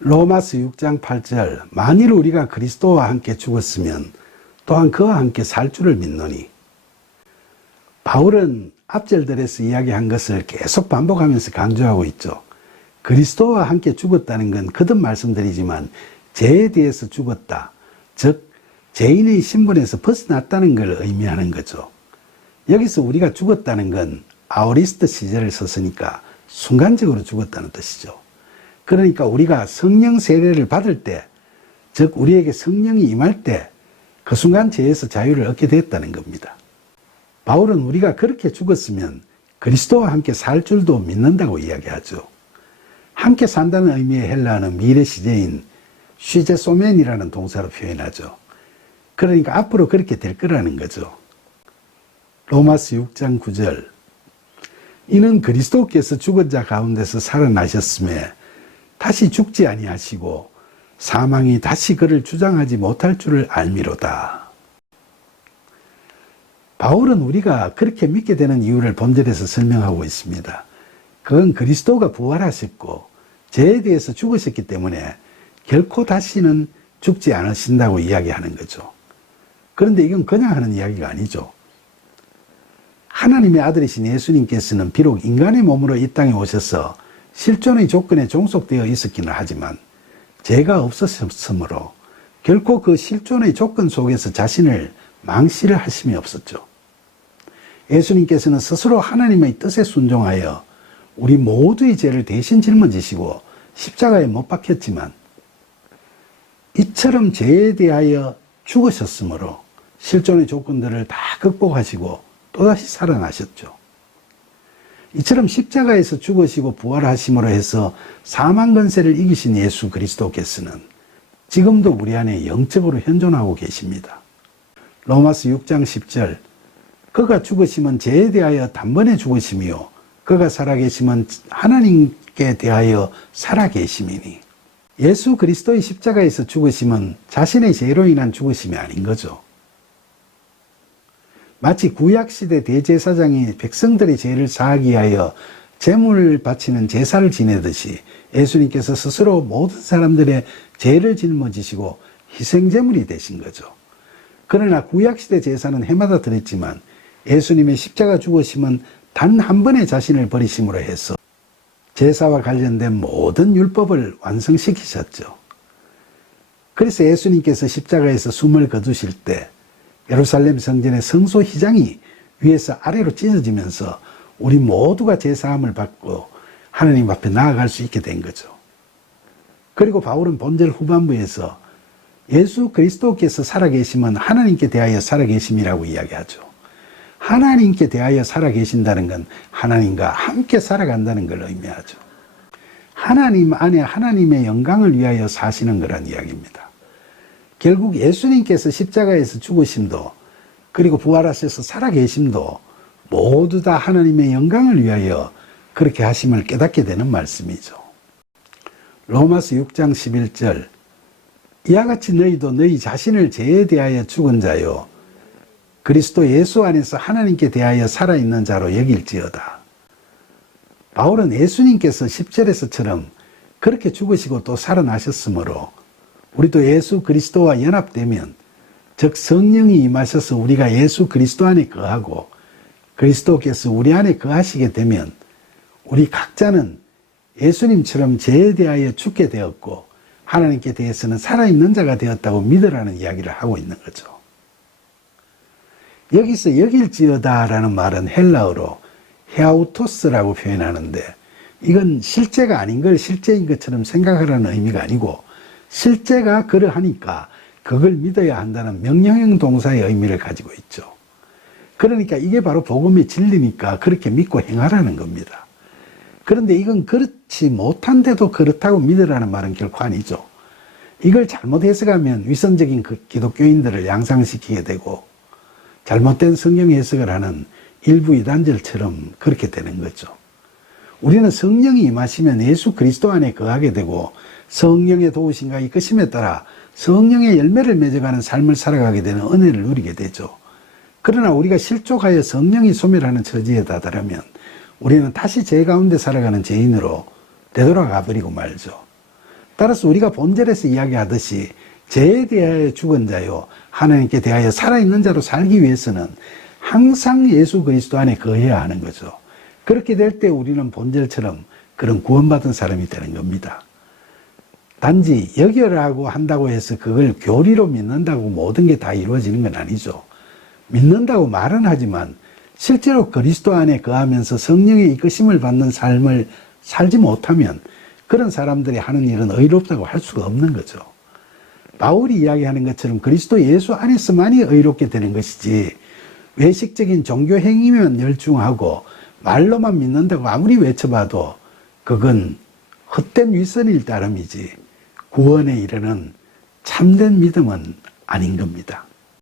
로마서 6장 8절 만일 우리가 그리스도와 함께 죽었으면 또한 그와 함께 살 줄을 믿노니. 바울은 앞절들에서 이야기한 것을 계속 반복하면서 강조하고 있죠. 그리스도와 함께 죽었다는 건 거듭 말씀드리지만 죄에 대해서 죽었다. 즉 죄인의 신분에서 벗어났다는 걸 의미하는 거죠. 여기서 우리가 죽었다는 건 아오리스트 시제를 썼으니까 순간적으로 죽었다는 뜻이죠. 그러니까 우리가 성령 세례를 받을 때, 즉 우리에게 성령이 임할 때 그 순간 죄에서 자유를 얻게 됐다는 겁니다. 바울은 우리가 그렇게 죽었으면 그리스도와 함께 살 줄도 믿는다고 이야기하죠. 함께 산다는 의미의 헬라어는 미래 시제인 쉬제소멘이라는 동사로 표현하죠. 그러니까 앞으로 그렇게 될 거라는 거죠. 로마서 6장 9절 이는 그리스도께서 죽은 자 가운데서 살아나셨음에 다시 죽지 아니하시고 사망이 다시 그를 주장하지 못할 줄을 알미로다. 바울은 우리가 그렇게 믿게 되는 이유를 본절에서 설명하고 있습니다. 그건 그리스도가 부활하셨고 죄에 대해서 죽으셨기 때문에 결코 다시는 죽지 않으신다고 이야기하는 거죠. 그런데 이건 그냥 하는 이야기가 아니죠. 하나님의 아들이신 예수님께서는 비록 인간의 몸으로 이 땅에 오셔서 실존의 조건에 종속되어 있었기는 하지만 죄가 없었으므로 결코 그 실존의 조건 속에서 자신을 망실을 하심이 없었죠. 예수님께서는 스스로 하나님의 뜻에 순종하여 우리 모두의 죄를 대신 짊어지시고 십자가에 못 박혔지만 이처럼 죄에 대하여 죽으셨으므로 실존의 조건들을 다 극복하시고 또다시 살아나셨죠. 이처럼 십자가에서 죽으시고 부활하심으로 해서 사망 권세를 이기신 예수 그리스도께서는 지금도 우리 안에 영적으로 현존하고 계십니다. 로마서 6장 10절 그가 죽으시면 죄에 대하여 단번에 죽으시며 그가 살아계시면 하나님께 대하여 살아계심이니. 예수 그리스도의 십자가에서 죽으심은 자신의 죄로 인한 죽으심이 아닌 거죠. 마치 구약시대 대제사장이 백성들의 죄를 사하기 위하여 제물을 바치는 제사를 지내듯이 예수님께서 스스로 모든 사람들의 죄를 짊어지시고 희생제물이 되신 거죠. 그러나 구약시대 제사는 해마다 드렸지만 예수님의 십자가 죽으심은 단 한 번에 자신을 버리심으로 해서 제사와 관련된 모든 율법을 완성시키셨죠. 그래서 예수님께서 십자가에서 숨을 거두실 때 예루살렘 성전의 성소 휘장이 위에서 아래로 찢어지면서 우리 모두가 제사함을 받고 하나님 앞에 나아갈 수 있게 된 거죠. 그리고 바울은 본절 후반부에서 예수 그리스도께서 살아계심은 하나님께 대하여 살아계심이라고 이야기하죠. 하나님께 대하여 살아계신다는 건 하나님과 함께 살아간다는 걸 의미하죠. 하나님 안에 하나님의 영광을 위하여 사시는 거란 이야기입니다. 결국 예수님께서 십자가에서 죽으심도 그리고 부활하셔서 살아계심도 모두 다 하나님의 영광을 위하여 그렇게 하심을 깨닫게 되는 말씀이죠. 로마서 6장 11절 이와 같이 너희도 너희 자신을 죄에 대하여 죽은 자요 그리스도 예수 안에서 하나님께 대하여 살아있는 자로 여길지어다. 바울은 예수님께서 10절에서처럼 그렇게 죽으시고 또 살아나셨으므로 우리도 예수 그리스도와 연합되면 즉 성령이 임하셔서 우리가 예수 그리스도 안에 거하고 그리스도께서 우리 안에 거하시게 되면 우리 각자는 예수님처럼 죄에 대하여 죽게 되었고 하나님께 대해서는 살아있는 자가 되었다고 믿으라는 이야기를 하고 있는 거죠. 여기서 여길지어다 라는 말은 헬라어로 헤아우토스라고 표현하는데 이건 실제가 아닌 걸 실제인 것처럼 생각하라는 의미가 아니고 실제가 그러하니까 그걸 믿어야 한다는 명령형 동사의 의미를 가지고 있죠. 그러니까 이게 바로 복음의 진리니까 그렇게 믿고 행하라는 겁니다. 그런데 이건 그렇지 못한데도 그렇다고 믿으라는 말은 결코 아니죠. 이걸 잘못 해석하면 위선적인 그 기독교인들을 양상시키게 되고 잘못된 성경 해석을 하는 일부 이단들처럼 그렇게 되는 거죠. 우리는 성령이 임하시면 예수 그리스도 안에 거하게 되고 성령의 도우심과 이끄심에 따라 성령의 열매를 맺어가는 삶을 살아가게 되는 은혜를 누리게 되죠. 그러나 우리가 실족하여 성령이 소멸하는 처지에 다다르면 우리는 다시 죄 가운데 살아가는 죄인으로 되돌아가 버리고 말죠. 따라서 우리가 본절에서 이야기하듯이 죄에 대하여 죽은 자요 하나님께 대하여 살아있는 자로 살기 위해서는 항상 예수 그리스도 안에 거해야 하는 거죠. 그렇게 될 때 우리는 본절처럼 그런 구원받은 사람이 되는 겁니다. 단지 여겨라고 한다고 해서 그걸 교리로 믿는다고 모든 게 다 이루어지는 건 아니죠. 믿는다고 말은 하지만 실제로 그리스도 안에 거하면서 성령의 이끄심을 받는 삶을 살지 못하면 그런 사람들이 하는 일은 의롭다고 할 수가 없는 거죠. 바울이 이야기하는 것처럼 그리스도 예수 안에서만이 의롭게 되는 것이지 외식적인 종교 행위만 열중하고 말로만 믿는다고 아무리 외쳐봐도 그건 헛된 윗선일 따름이지 구원에 이르는 참된 믿음은 아닌 겁니다.